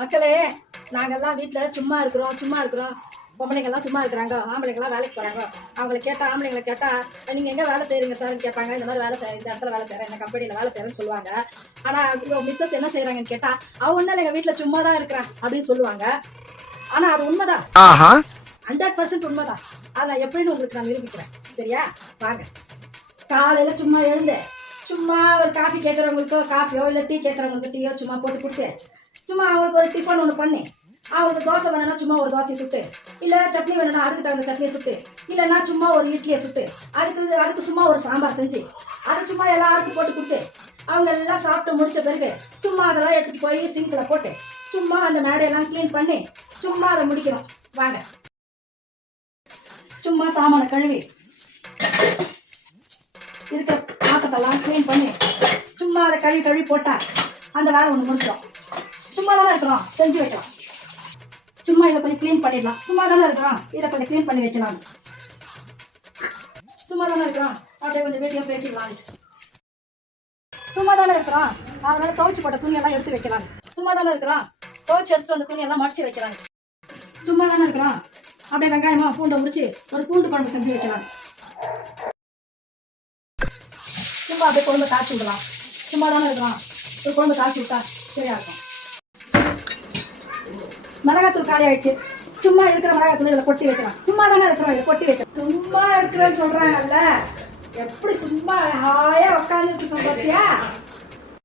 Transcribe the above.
மக்களே, நாங்கெல்லாம் வீட்டில் சும்மா இருக்கிறோம். பொம்பளைங்கெல்லாம் சும்மா இருக்கிறாங்க, ஆம்பளைங்கெல்லாம் வேலைக்கு போகிறாங்க. அவங்கள கேட்டால், ஆம்பளைங்களை கேட்டால், நீங்கள் எங்கே வேலை செய்கிறீங்க சார்ன்னு கேட்பாங்க. இந்த மாதிரி இந்த இடத்துல வேலை செய்கிறேன், இந்த கம்பெனியில் வேலை செய்கிறேன்னு சொல்லுவாங்க. ஆனால் இவங்க மிஸ்ஸஸ் என்ன செய்கிறாங்கன்னு கேட்டால், அவன் ஒன்றும் எங்கள் வீட்டில் சும்மா தான் இருக்கிறான் அப்படின்னு சொல்லுவாங்க. ஆனால் அது உண்மைதான், 100% உண்மைதான். அதை நான் எப்படின்னு உங்களுக்கு நான் நிரூபிக்கிறேன். சரியா? வாங்க. காலையில் சும்மா எழுந்து சும்மா ஒரு காஃபி கேட்குறவங்களுக்கு காஃபியோ இல்லை டீ கேட்குறவங்களுக்கு டீயோ சும்மா போட்டு கொடுத்து, சும்மா அவங்களுக்கு ஒரு டிஃபன் ஒன்று பண்ணி, அவங்களுக்கு தோசை வேணும்னா சும்மா ஒரு தோசையை சுட்டு, இல்லை சட்னி வேணும்னா அதுக்கு தகுந்த சட்னியை சுட்டு, இல்லைன்னா சும்மா ஒரு இட்லியை சுட்டு, அதுக்கு சும்மா ஒரு சாம்பார் செஞ்சு அதை சும்மா எல்லாருக்கும் போட்டு கொடுத்து, அவங்க எல்லாம் சாப்பிட்டு முடிச்ச பிறகு சும்மா அதெல்லாம் எடுத்துகிட்டு போய் சிங்கில் போட்டு சும்மா அந்த மேடையெல்லாம் க்ளீன் பண்ணி சும்மா அதை முடிக்கிறோம். வாங்க. சும்மா சாமானை கழுவி இருக்கிற பாத்திரத்தெல்லாம் க்ளீன் பண்ணி சும்மா அதை கழுவி போட்டா அந்த வேலை ஒன்று முடிச்சிடும். சும்மா தானே இருக்கிறோம், செஞ்சு வைக்கலாம். சும்மா இதை கொஞ்சம் க்ளீன் பண்ணிடலாம். சும்மா தானே இருக்கிறோம், இதை கொஞ்சம் க்ளீன் பண்ணி வைக்கலாம். சும்மா தானே இருக்கிறோம், அப்படியே கொஞ்சம் வீட்டையும் பேசிடலாம். சும்மா தானே இருக்கிறோம், அதனால துவைச்சு போட்ட துணியெல்லாம் எடுத்து வைக்கலாம். சும்மா தானே இருக்கிறோம், துவைச்சு எடுத்துட்டு வந்த துணியெல்லாம் மடிச்சு வைக்கலாம். சும்மா தானே இருக்கிறோம், அப்படியே வெங்காயமா பூண்டை முடிச்சு ஒரு பூண்டு குழம்பு செஞ்சு வைக்கலாம். சும்மா அப்படியே குழம்பு காய்ச்சி விடலாம். சும்மா தானே இருக்கிறோம், ஒரு குழம்பு காய்ச்சி விட்டா சரியா இருக்கும். மிளகாத்தூள் காலி ஆயிடுச்சு, சும்மா இருக்கிற மிளகாத்தூள் இதில் கொட்டி வைக்கலாம். சும்மா தானே இருக்கிறோம், இதை கொட்டி வைக்கலாம். சும்மா இருக்கிறேன்னு சொல்றாங்கல்ல, எப்படி சும்மா ஹாயா உட்காந்துட்டு இருக்கோம் பார்த்தியா?